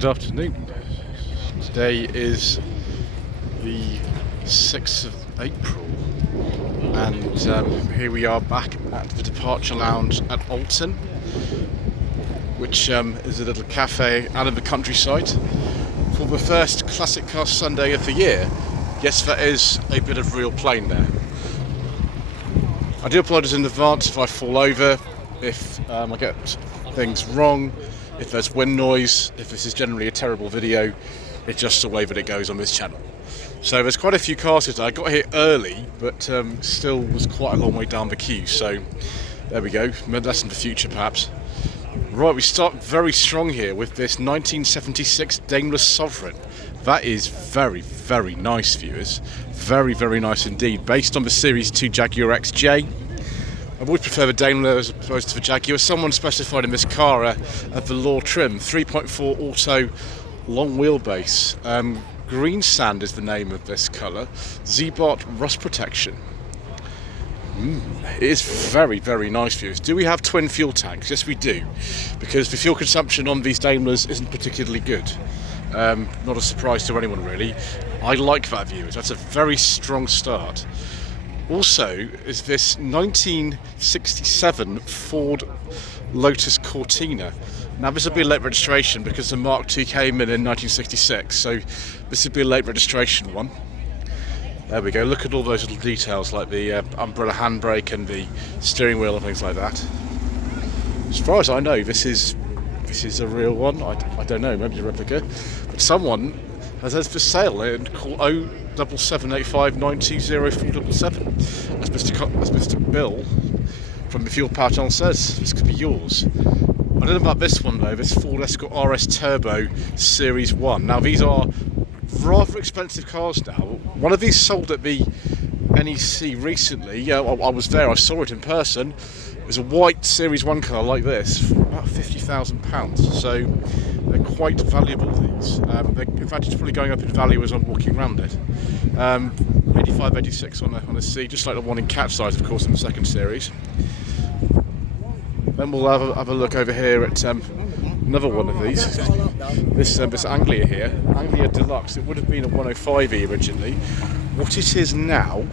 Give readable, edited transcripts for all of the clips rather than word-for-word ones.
Good afternoon. Today is the 6th of April and here we are back at the departure lounge at Alton, which is a little cafe out of the countryside for the first Classic Car Sunday of the year. Yes, there is a bit of real plane there. I do apologise in advance if I fall over, if I get things wrong, if there's wind noise, if this is generally a terrible video. It's just the way that it goes on this channel. So there's quite a few cars today. I got here early, but still was quite a long way down the queue. So there we go, lesson for the future perhaps. Right, we start very strong here with this 1976 Daimler Sovereign. That is very, very nice, viewers. Very, very nice indeed. Based on the Series 2 Jaguar XJ. I would prefer the Daimler as opposed to the Jaguar. Someone specified in this car a velour trim, 3.4 auto, long wheelbase. Green Sand is the name of this colour. Z-Bot rust protection. It is very, very nice, viewers. Do we have twin fuel tanks? Yes, we do. Because the fuel consumption on these Daimlers isn't particularly good. Not a surprise to anyone, really. I like that, viewers. That's a very strong start. Also, is this 1967 Ford Lotus Cortina. Now, this will be a late registration because the Mark II came in 1966, so this would be a late registration one. There we go. Look at all those little details, like the umbrella handbrake and the steering wheel and things like that. As far as I know, this is a real one. I don't know, maybe a replica, but someone has it for sale and call 07785920477. As Mr. Bill from the Fuel Power Channel says, this could be yours. I don't know about this one though, this Ford Escort RS Turbo Series 1. Now these are rather expensive cars now. One of these sold at the NEC recently. Yeah, I was there, I saw it in person. It was a white Series 1 car like this for about £50,000. So they're quite valuable, these. In fact, it's probably going up in value as I'm walking around it. 85, 86 on a C, just like the one in cat size, of course, in the second series. Then we'll have a look over here at another one of these. This Anglia here, Anglia Deluxe. It would have been a 105e originally. What it is now,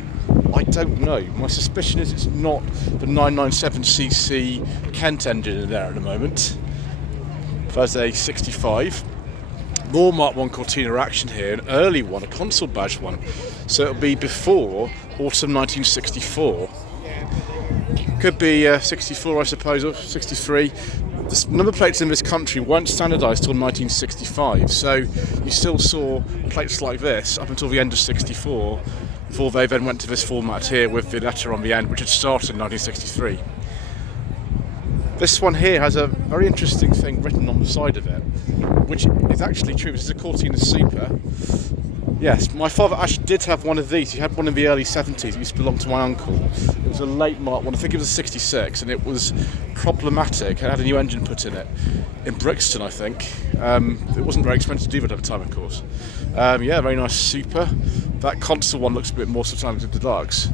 I don't know. My suspicion is it's not the 997cc Kent engine in there at the moment. There's a 65. More Mark 1 Cortina action here, an early one, a console badge one. So it'll be before autumn 1964. Could be 64, I suppose, or 63. The number plates in this country weren't standardised till 1965, so you still saw plates like this up until the end of 64, before they then went to this format here with the letter on the end, which had started in 1963. This one here has a very interesting thing written on the side of it, which is actually true. This is a Cortina Super. Yes, my father actually did have one of these. He had one in the early 70s. It used to belong to my uncle. It was a late Mark one. I think it was a 66, and it was problematic. It had a new engine put in it, in Brixton, I think. It wasn't very expensive to do that at the time, of course. Yeah, very nice Super. That console one looks a bit more sometimes than the Deluxe.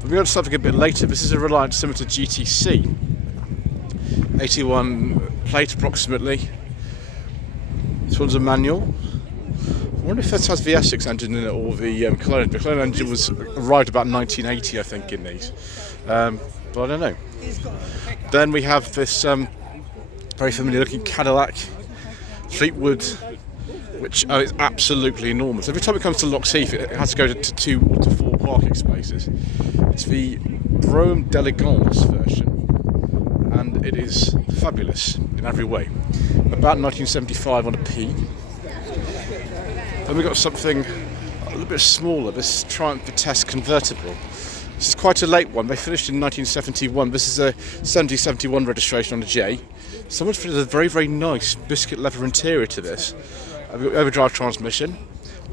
But we're going to something a bit later. This is a Reliant Scimitar GTC. 81 plate approximately. This one's a manual. I wonder if this has the Essex engine in it or the Cologne. The Cologne engine arrived about 1980, I think, in these. But I don't know. Then we have this very familiar looking Cadillac Fleetwood, which is absolutely enormous. Every time it comes to Lock's Heath, it has to go to 2 to 4 parking spaces. It's the Brougham d'Elegance version, and it is fabulous in every way. About 1975 on a P. Then we've got something a little bit smaller, this Triumph Vitesse convertible. This is quite a late one. They finished in 1971. This is a 7071 registration on a J. Someone's fitted a very, very nice biscuit leather interior to this. Overdrive transmission.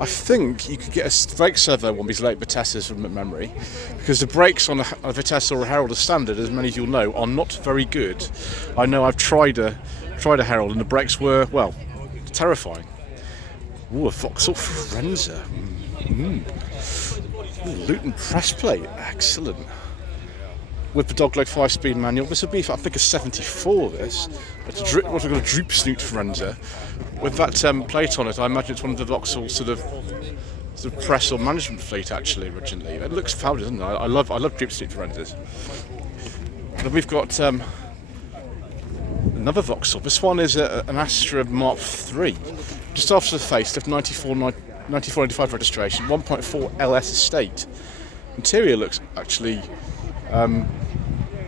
I think you could get a brake servo on these late Vitesses from memory, because the brakes on a Vitesse or a Herald as standard, as many of you'll know, are not very good. I know I've tried a Herald and the brakes were, well, terrifying. Ooh, a Vauxhall Forenza. Luton press plate, excellent. With the dogleg 5-speed manual. This would be, I think, a 74. This, but what we've got a droop snoot Forenza. with that plate on it, I imagine it's one of the Vauxhall sort of press or management fleet actually originally. It looks fabulous, doesn't it? I love Duke Street Forensics. Then we've got another Vauxhall. This one is an Astra Mark III, just after the facelift, 9495 registration, 1.4 LS estate. Interior looks actually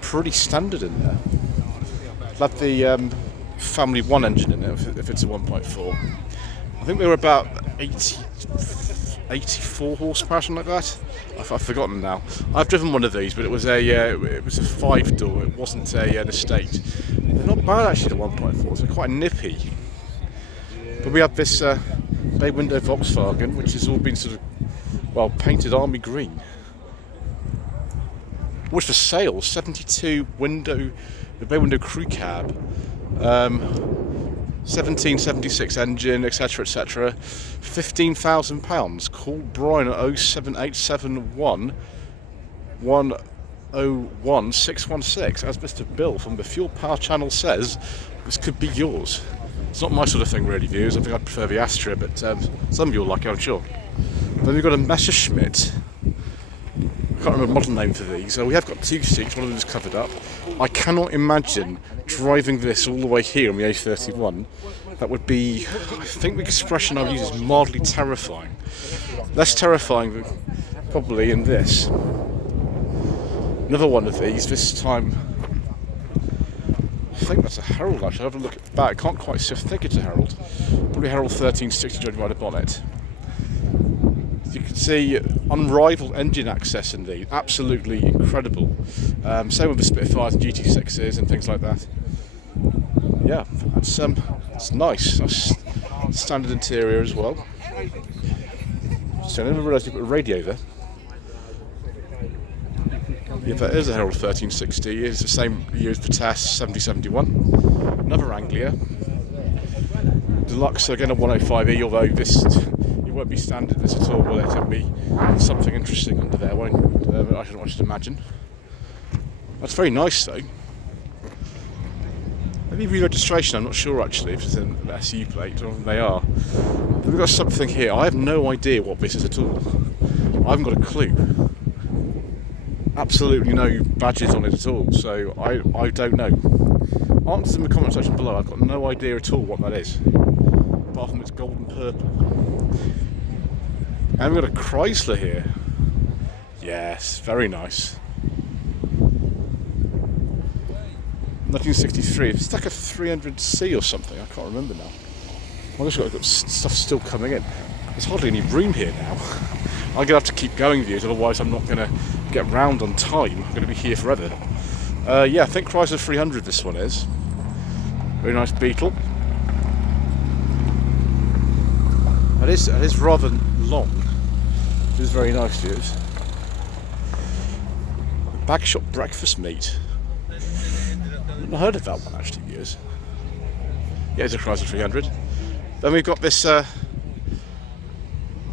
pretty standard in there. Love the Family 1 engine in it if it's a 1.4. I think they were about 84 horsepower, something like that. I've forgotten now. I've driven one of these, but it was a 5-door. It wasn't an estate. They're not bad actually, the 1.4s. They're quite nippy. But we have this bay window Volkswagen, which has all been sort of painted army green. Which for sale, 72 the bay window crew cab. 1776 engine, etc, etc. £15,000. Call Brian at 07871 101 616. As Mr. Bill from the Fuel Power channel says, this could be yours. It's not my sort of thing really, viewers. I think I'd prefer the Astra, but some of you will like it, I'm sure. Then we've got a Messerschmitt. I can't remember the model name for these. We have got 2 seats, one of them is covered up. I cannot imagine driving this all the way here on the A31. That would be, I think the expression I would use is mildly terrifying. Less terrifying than probably in this. Another one of these, this time, I think that's a Herald actually. I'll have a look at the back. I can't quite see, I think it's a Herald. Probably Herald 1360 judging by the bonnet. You can see unrivaled engine access in these, absolutely incredible. Same with the Spitfires and GT6s and things like that. Yeah, it's nice. Nice standard interior as well. So I never realised you put a radio there. Yeah, that is a Herald 1360. It's the same year as the TAS 7071. Another Anglia. Deluxe again a 105E, although this it won't be standard this at all, will it? It'll be something interesting under there, won't it? I should imagine. That's very nice though. Maybe re-registration, I'm not sure actually if it's an SU plate or they are. But we've got something here. I have no idea what this is at all. I haven't got a clue. Absolutely no badges on it at all, so I don't know. Answers in the comment section below. I've got no idea at all what that is, apart from it's gold and purple. And we've got a Chrysler here. Yes, very nice. 1963. It's like a 300C or something. I can't remember now. I've just got stuff still coming in. There's hardly any room here now. I'm going to have to keep going, viewers, otherwise I'm not going to get round on time. I'm going to be here forever. Yeah, I think Chrysler 300 this one is. Very nice Beetle. It is rather long. It is very nice, viewers. Bagshot breakfast meat. I've not heard of that one actually, viewers. Yeah, it's a Chrysler 300. Then we've got this. Is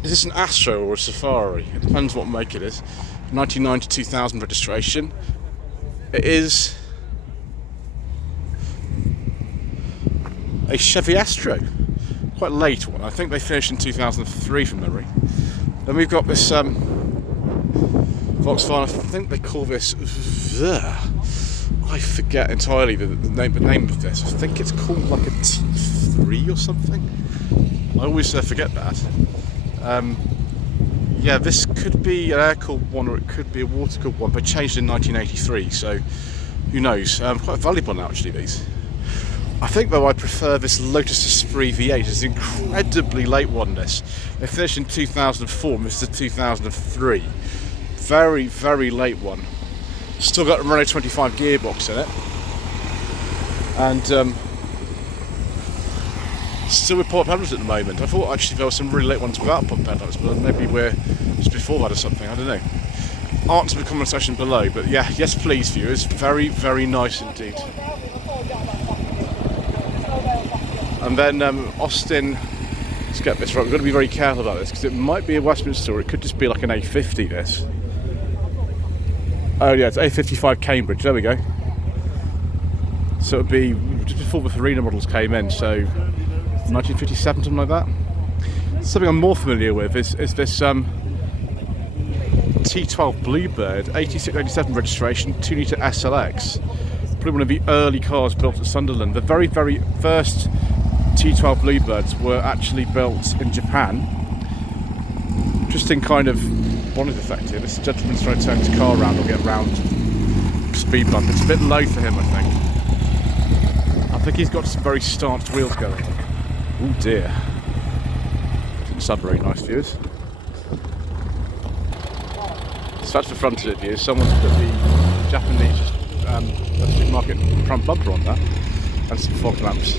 this an Astra or a Safari? It depends what make it is. 1990 to 2000 registration. It is a Chevy Astro. Quite a late one. I think they finished in 2003 from memory. Then we've got this Volkswagen. I think they call this. I forget entirely the name of this. I think it's called like a T3 or something. I always forget that. Yeah, this could be an air-cooled one or it could be a water-cooled one, but changed in 1983, so who knows. Quite valuable now actually, these. I think though I prefer this Lotus Esprit V8. It's an incredibly late one, this. They finished in 2004 and this is 2003. Very, very late one. Still got a Renault 25 gearbox in it. And still with pump pedals at the moment. I thought actually there were some really late ones without pump pedals, but maybe we're just before that or something, I don't know. Answer the comment section below, but yeah, yes please viewers, very, very nice indeed. And then Austin, let's get this right, we've got to be very careful about this, because it might be a Westminster, or it could just be like an A50 this. Oh yeah, it's A55 Cambridge, there we go. So it would be just before the Farina models came in, so 1957, something like that. Something I'm more familiar with is this T12 Bluebird, 86-87 registration, 2 litre SLX. Probably one of the early cars built at Sunderland. The very, very first T12 Bluebirds were actually built in Japan. Interesting kind of bonnet effect here. This gentleman's trying to turn his car around or get round speed bump. It's a bit low for him, I think. I think he's got some very stanched wheels going. Oh dear. Didn't sound very nice, viewers. So that's the front of it, viewers. Someone's put the Japanese supermarket front bumper on that, and some fog lamps.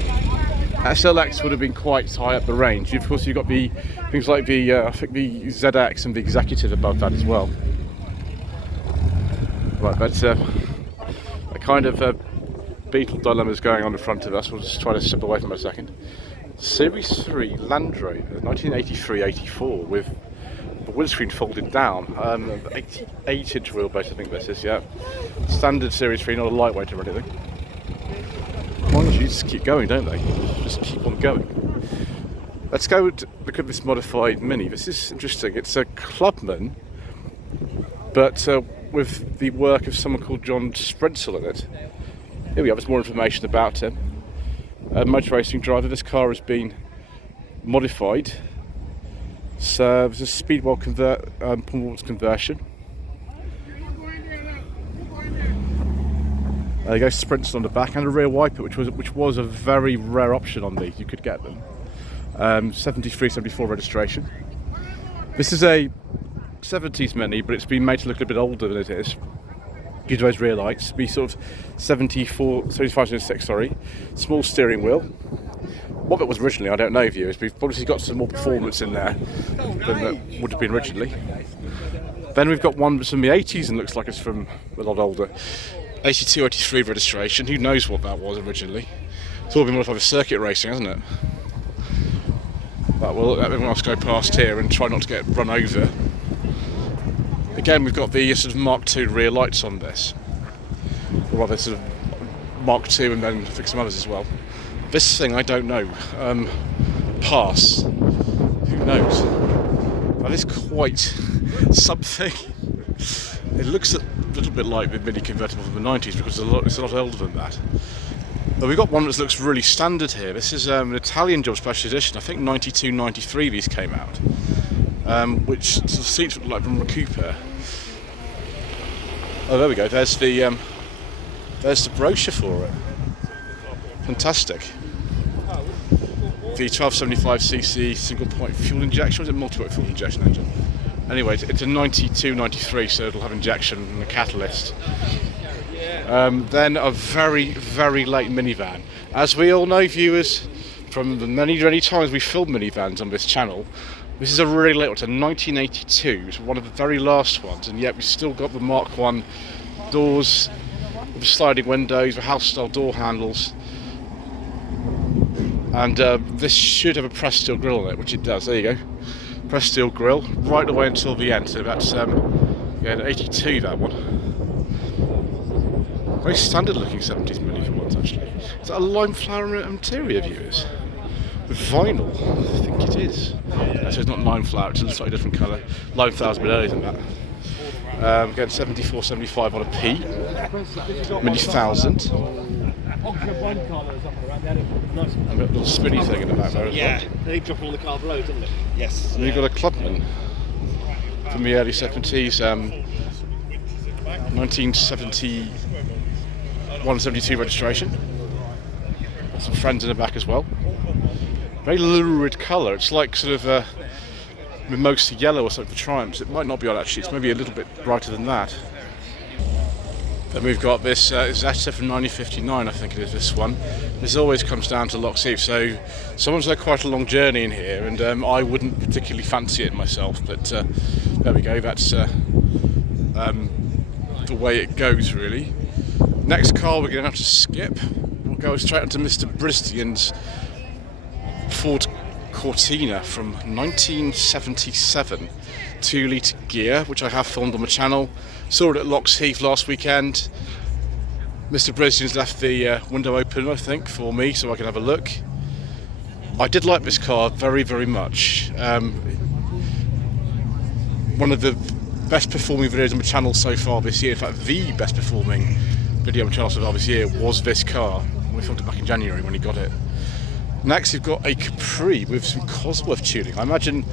SLX would have been quite high up the range. Of course, you've got the things like the I think the ZX and the Executive above that as well. Right, but a kind of Beetle dilemma is going on in front of us. We'll just try to step away from it a second. Series 3 Land Rover, 1983-84, with the windscreen folded down. 8-inch wheelbase, I think this is, yeah. Standard Series 3, not a lightweight or anything. Mind you, just keep going, don't they? Just keep on going. Let's go look at this modified Mini. This is interesting. It's a Clubman, but with the work of someone called John Sprentzel in it. Here we have more information about him. A motor racing driver. This car has been modified. Serves a Speedwell performance conversion. There you go, Sprintz on the back, and a rear wiper, which was a very rare option on these. You could get them. 73-74 registration. This is a 70s Mini, but it's been made to look a bit older than it is due to those rear lights. Be sort of 75-76, sorry. Small steering wheel. What it was originally, I don't know, viewers. We've obviously got some more performance in there than that would have been originally. Then we've got one that's from the 80s and looks like it's from a lot older. 82-83 registration. Who knows what that was originally? It's all been modified for circuit racing, hasn't it? But we'll let everyone else go past here and try not to get run over. Again, we've got the sort of Mark II rear lights on this. Or rather, sort of Mark II and then I think some others as well. This thing, I don't know. Pass. Who knows? That is quite something. It looks a little bit like the Mini convertible from the 90s because it's a lot older than that. But we've got one that looks really standard here. This is an Italian job special edition. I think 92-93 these came out. Which sort of seats look like from a Cooper. Oh, there we go. There's the brochure for it. Fantastic. The 1275cc single point fuel injection, or is it multi-point fuel injection engine? Anyway, it's a 92-93, so it'll have injection and a catalyst. Then a very, very late minivan. As we all know, viewers, from the many times we filmed minivans on this channel, this is a really late one. It's a 1982. It's one of the very last ones, and yet we've still got the Mark I doors with sliding windows, with house-style door handles. And this should have a pressed steel grille on it, which it does. There you go. Pressed steel grille right the way until the end. So that's 82, that one. Very standard looking 70s Mini for once, actually. Is that a lime flower interior, viewers? With vinyl? I think it is. So it's not lime flower, it's a slightly different colour. Lime flower's a bit earlier than that. Again, 74-75 on a P. Mini 1000. And a little spinny thing in the back there as well. Yeah, they drop all the car below, doesn't it? Yes. And you've got a Clubman from the early 70s, 1971-72 registration. Got some friends in the back as well. Very lurid colour. It's like sort of mimosa yellow or something for Triumphs. It might not be on actually. It's maybe a little bit brighter than that. Then we've got this Zeta from 1959, I think it is, this one. This always comes down to lock seats, so someone's had quite a long journey in here, and I wouldn't particularly fancy it myself, but there we go, that's the way it goes, really. Next car we're going to have to skip. We'll go straight onto Mr. Brisdian's Ford Cortina from 1977. 2 litre gear, which I have filmed on the channel. Saw it at Loxheath last weekend. Mr. Brisdian's left the window open, I think, for me so I can have a look. I did like this car very, very much. One of the best performing videos on the channel so far this year, in fact the best performing video on the channel so far this year, was this car. We filmed it back in January when he got it. Next we've got a Capri with some Cosworth tuning. I imagine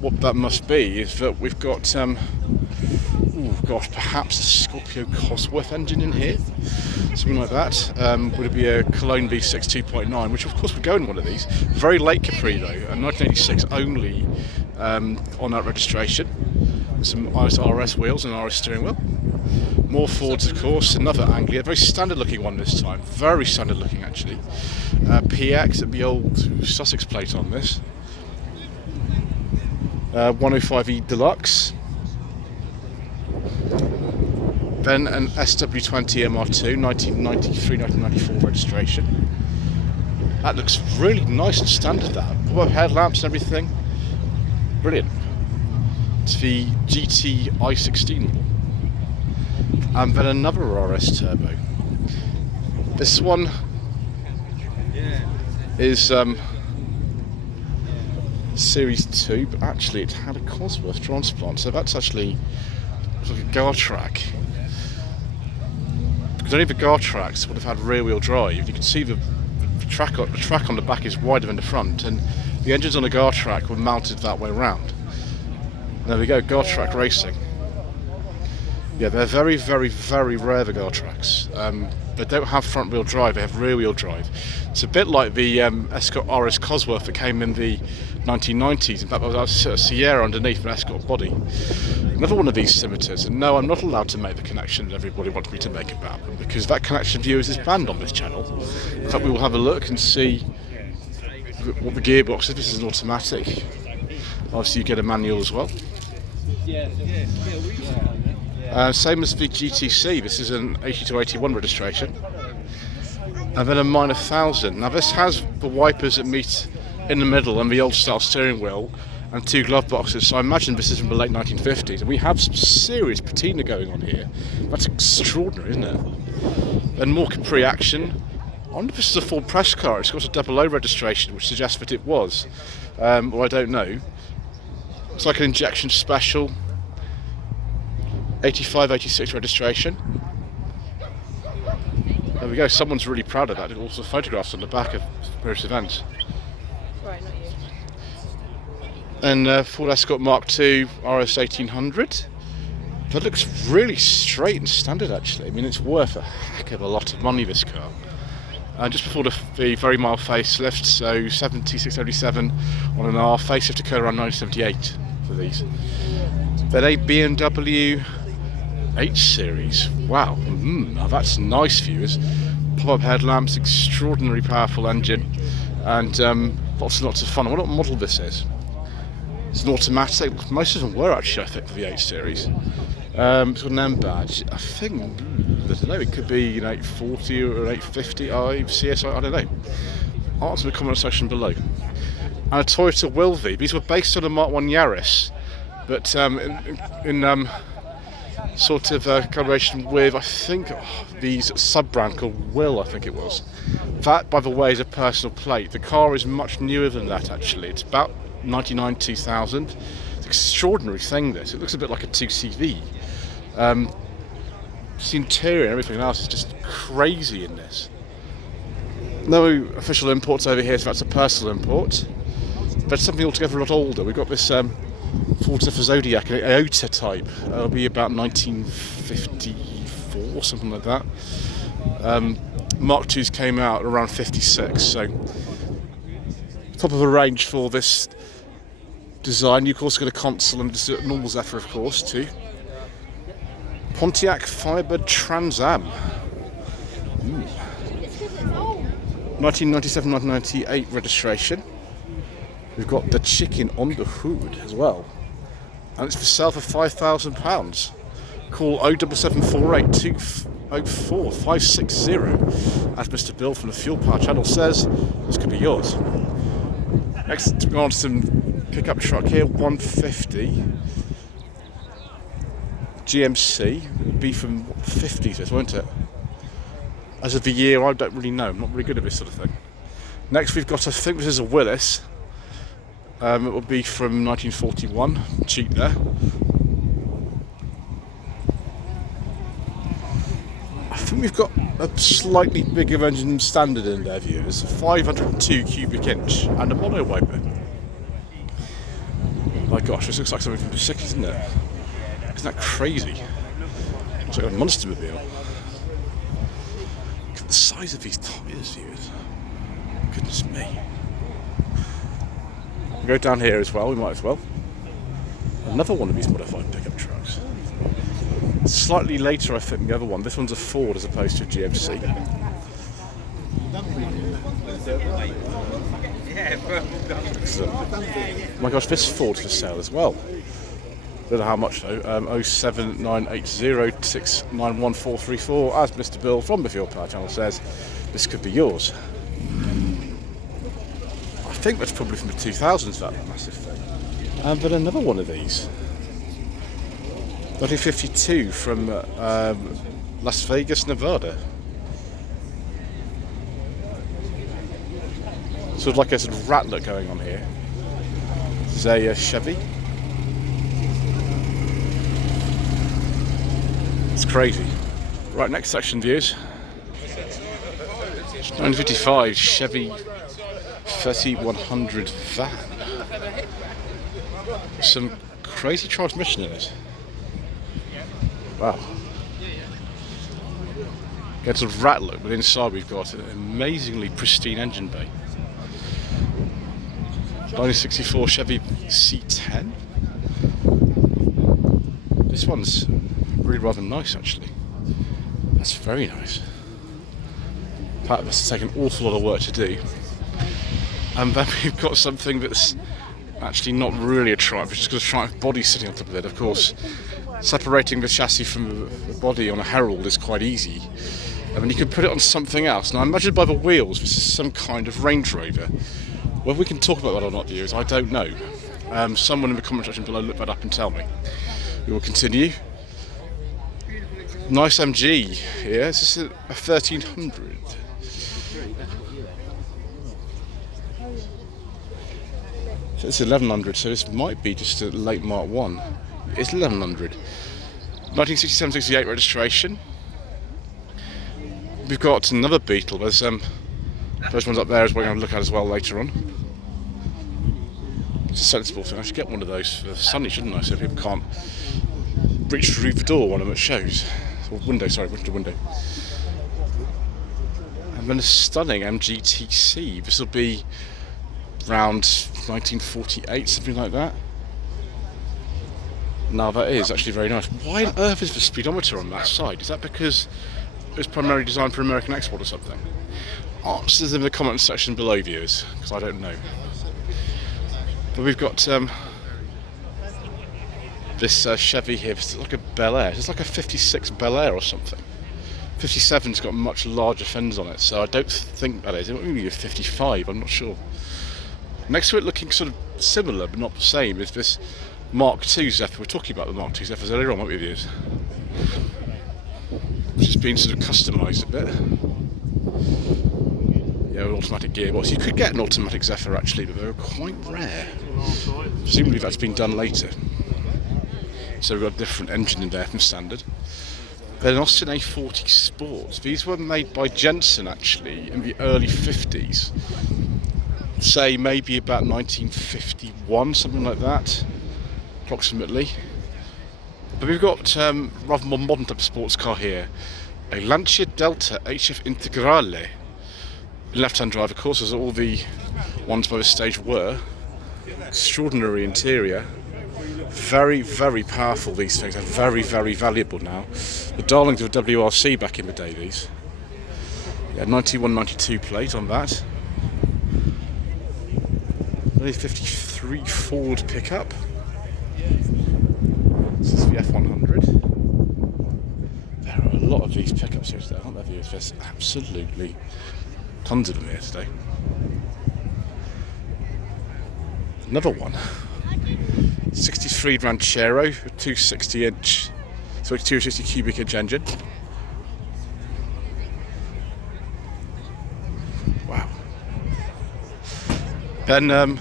what that must be is that we've got perhaps a Scorpio Cosworth engine in here, something like that. Would it be a Cologne V6 2.9, which of course would go in one of these. Very late Capri though, 1986 only on that registration. Some RS wheels and RS steering wheel. More Fords of course, another Anglia, very standard looking one this time, very standard looking actually. PX at the old Sussex plate on this. 105E Deluxe. Then an SW20 MR2, 1993-1994 registration. That looks really nice and standard, that. Pop-up headlamps and everything. Brilliant. It's the GT i16 model. And then another RS Turbo. This one is Series 2, but actually it had a Cosworth transplant, so that's actually like a Gar track. Because only the Gar tracks would have had rear wheel drive. You can see the track on the back is wider than the front, and the engines on the Gar track were mounted that way around. There we go, Gar track racing. Yeah, they're very, very, very rare, the Gar tracks. They don't have front wheel drive, they have rear wheel drive. It's a bit like the Escort RS Cosworth that came in the 1990s. In fact, there was a Sierra underneath an Escort body. Another one of these scimitars, and no, I'm not allowed to make the connection that everybody wants me to make about them, because that connection viewers is banned on this channel. In fact, we will have a look and see what the gearbox is. This is an automatic. Obviously you get a manual as well. Same as the GTC, this is an 8281 registration. And then a Minor 1000. Now this has the wipers that meet in the middle and the old style steering wheel and two glove boxes, so I imagine this is from the late 1950s. And we have some serious patina going on here. That's extraordinary, isn't it? Then more Capri action. I wonder if this is a full press car. It's got a 00 registration, which suggests that it was. Or I don't know. It's like an injection special. 85, 86 registration. There we go, someone's really proud of that. There's also photographs on the back of various events. Right, not you. And Ford Escort Mark II RS 1800. That looks really straight and standard actually. I mean, it's worth a heck of a lot of money, this car. Just before the very mild facelift, so 7677 on an R. Facelift occurred around 1978 for these. Then a BMW 8 Series. Wow, now that's nice, viewers. Pop-up headlamps, extraordinarily powerful engine, and lots and lots of fun. I wonder what model this is. It's an automatic. Most of them were actually, I think, for the 8 Series. It's got an M badge. I think, I don't know, it could be an 840 or an 850i CSI, I don't know. Answer in the comment section below. And a Toyota Wilvi. These were based on a Mark 1 Yaris, but in sort of collaboration with, I think, the sub-brand called Will, I think it was. That, by the way, is a personal plate. The car is much newer than that, actually. It's about 99, 2000. It's an extraordinary thing, this. It looks a bit like a 2CV. The interior and everything else is just crazy in this. No official imports over here, so that's a personal import. But something altogether a lot older. We've got this Ford Zodiac, an Iota type. It'll be about 1954, something like that. Mark II's came out around 56, so top of the range for this design. You of course got a console and a normal Zephyr, of course, too. Pontiac Firebird Trans Am. 1997-1998 registration. We've got the chicken on the hood as well. And it's for sale for £5,000. Call 07748204560. As Mr. Bill from the Fuel Power channel says, this could be yours. Next, we're on to some pickup truck here, 150. GMC. It'll be from the 50s, won't it? As of the year, I don't really know. I'm not really good at this sort of thing. Next we've got, I think this is a Willis. It will be from 1941, cheap there. I think we've got a slightly bigger engine than standard in there, viewers. 502 cubic inch and a mono wiper. My gosh, this looks like something from the 60s, isn't it? Isn't that crazy? Looks like a monster mobile. Look at the size of these tyres, viewers. Goodness me. We'll go down here as well, we might as well. Another one of these modified pickup trucks. Slightly later, I think, the other one. This one's a Ford as opposed to a GMC. Excellent. Oh my gosh, this Ford's for sale as well. Don't know how much though. 07980691434. As Mr. Bill from the Fuel Power Channel says, this could be yours. I think that's probably from the 2000s, that massive thing. But another one of these. 1952 from Las Vegas, Nevada. Sort of like a sort of rattler going on here. This is a Chevy. It's crazy. Right, next section, viewers. 1955 Chevy 3100 van. Some crazy transmission in it. Wow. Gets a rattler, but inside we've got an amazingly pristine engine bay. 1964 Chevy C10. This one's really rather nice, actually. That's very nice. Part of this has taken an awful lot of work to do. And then we've got something that's actually not really a Triumph, it's just got a Triumph body sitting on top of it. Of course, separating the chassis from the body on a Herald is quite easy. I mean, you could put it on something else. Now, I imagine by the wheels, this is some kind of Range Rover. Whether we can talk about that or not, viewers, I don't know. Someone in the comment section below, look that up and tell me. We will continue. Nice MG here. This is a 1300. So it's 1100, so this might be just a late Mark 1. It's 1100. 1967-68 registration. We've got another Beetle. There's those ones up there as well. I'm going to look at as well later on. It's a sensible thing. I should get one of those for Sunny, shouldn't I? So people can't reach through the door when it shows. Or window, sorry, window. And then a stunning MGTC. This will be around 1948, something like that. Now that is actually very nice. Why on earth is the speedometer on that side? Is that because it was primarily designed for American export or something? Answers in the comment section below, viewers, because I don't know. But we've got this Chevy here. It's like a Bel Air. It's like a 56 Bel Air or something. 57's got much larger fenders on it, so I don't think that is. It might be a 55, I'm not sure. Next to it, looking sort of similar but not the same, is this Mark II Zephyr. We're talking about the Mark II Zephyrs earlier on, weren't we, viewers? Which has been sort of customised a bit. Yeah, with automatic gearbox. You could get an automatic Zephyr actually, but they're quite rare. Presumably that's been done later. So we've got a different engine in there from standard. Then an Austin A40 Sports. These were made by Jensen actually in the early 50s. Say maybe about 1951, something like that, approximately. But we've got rather more modern type of sports car here. A Lancia Delta HF Integrale. Left-hand drive, of course, as all the ones by this stage were. Extraordinary interior. Very, very powerful, these things. They're very, very valuable now. The darlings of WRC back in the day, these. Yeah, 91-92 plate on that. 53 Ford pickup. This is the F100. There are a lot of these pickups here today, aren't there, viewers? There's absolutely tons of them here today. Another one. 63 Ranchero, a 260 cubic inch engine. Wow. Then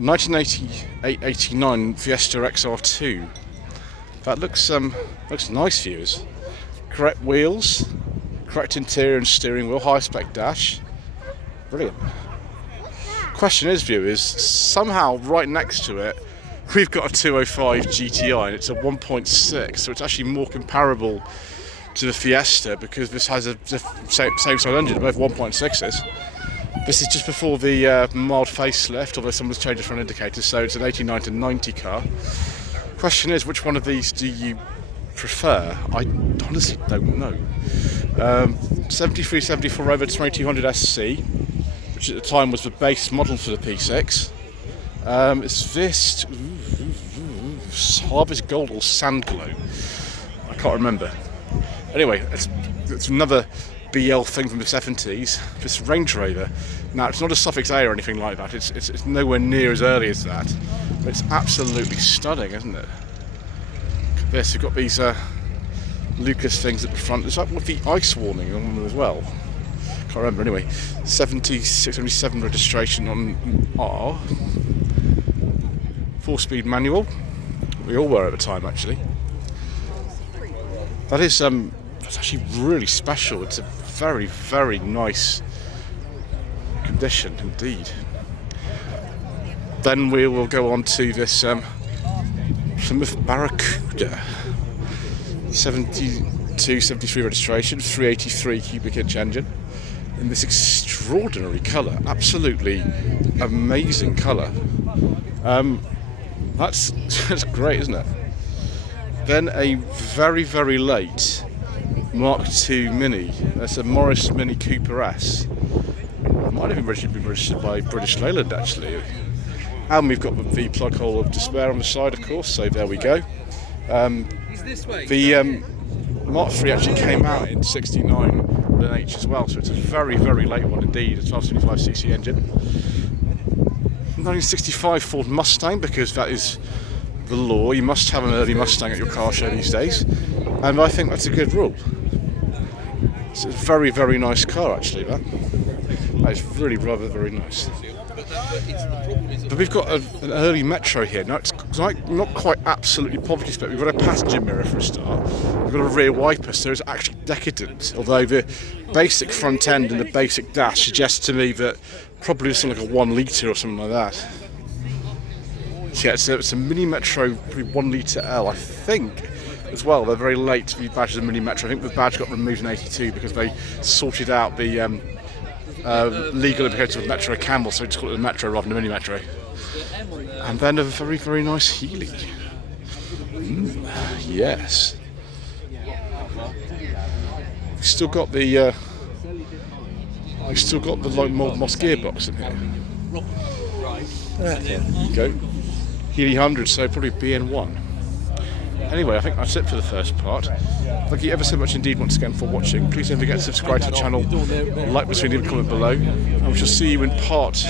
1988-89 Fiesta XR2. That looks nice, viewers. Correct wheels, correct interior and steering wheel, high spec dash. Brilliant. Question is, viewers, somehow right next to it we've got a 205 GTI and it's a 1.6, so it's actually more comparable to the Fiesta because this has a same size engine, both 1.6s. This is just before the mild facelift, although someone's changed the front indicators, so it's an 89 to 90 car. Question is, which one of these do you prefer? I honestly don't know. 73-74 over 2200 SC, which at the time was the base model for the P6. It's this Harvest Gold or Sand Glow. I can't remember. Anyway, it's another BL thing from the 70s. This Range Rover. Now, it's not a Suffix A or anything like that. It's nowhere near as early as that. But it's absolutely stunning, isn't it? Look at this. You've got these Lucas things at the front. There's like with the ice warning on them as well. Can't remember. Anyway, 76-77 registration on R. 4-speed manual. We all were at the time, actually. That is that's actually really special. It's a very, very nice condition indeed. Then we will go on to this Plymouth Barracuda. 72-73 registration, 383 cubic inch engine. In this extraordinary colour, absolutely amazing colour. That's great, isn't it? Then a very, very late Mark II Mini. That's a Morris Mini Cooper S. It might have been registered by British Leyland actually. And we've got the V plug hole of despair on the side, of course. So there we go. The Mark III actually came out in '69 with an H as well, so it's a very, very late one indeed. A 1275cc engine. 1965 Ford Mustang, because that is the law. You must have an early Mustang at your car show these days, and I think that's a good rule. It's a very, very nice car actually. That is really rather very nice. But we've got an early Metro here. Now it's not quite absolutely poverty spec. We've got a passenger mirror for a start. We've got a rear wiper, so it's actually decadent. Although the basic front end and the basic dash suggests to me that probably something like a 1 litre or something like that. So yeah, it's a Mini Metro 1 litre L, I think. As well, they're very late to be badged as a Mini Metro. I think the badge got removed in '82 because they sorted out the legal implications of Metro Camel, so we just call it a Metro rather than a Mini Metro. And then a very, very nice Healy. Yes. We've still got the like Moss gearbox in here. There you go. Healy 100, so probably BN1. Anyway, I think that's it for the first part. Thank you ever so much indeed once again for watching. Please don't forget to subscribe to the channel, like this video, and comment below. And we shall see you in part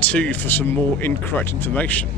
2 for some more incorrect information.